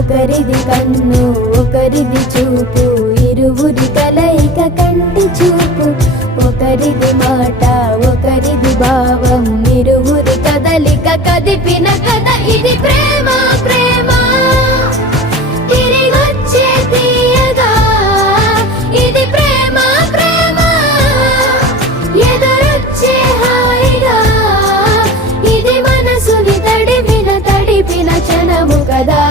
ఒకరిది కన్ను ఒకరిది చూపు, ఇరువురి కలయిక కంటి చూపు. ఒకరిది మాట ఒకరిది భావం, ఇరువురి కదలిక కదిపిన కథ ఇది ప్రేమ. ప్రేమ తిరిగొచ్చే తీయగా ఇది ప్రేమ. ప్రేమ ఎదురొచ్చే హాయిగా ఇది మనసుని తడిపిన క్షణము కదా.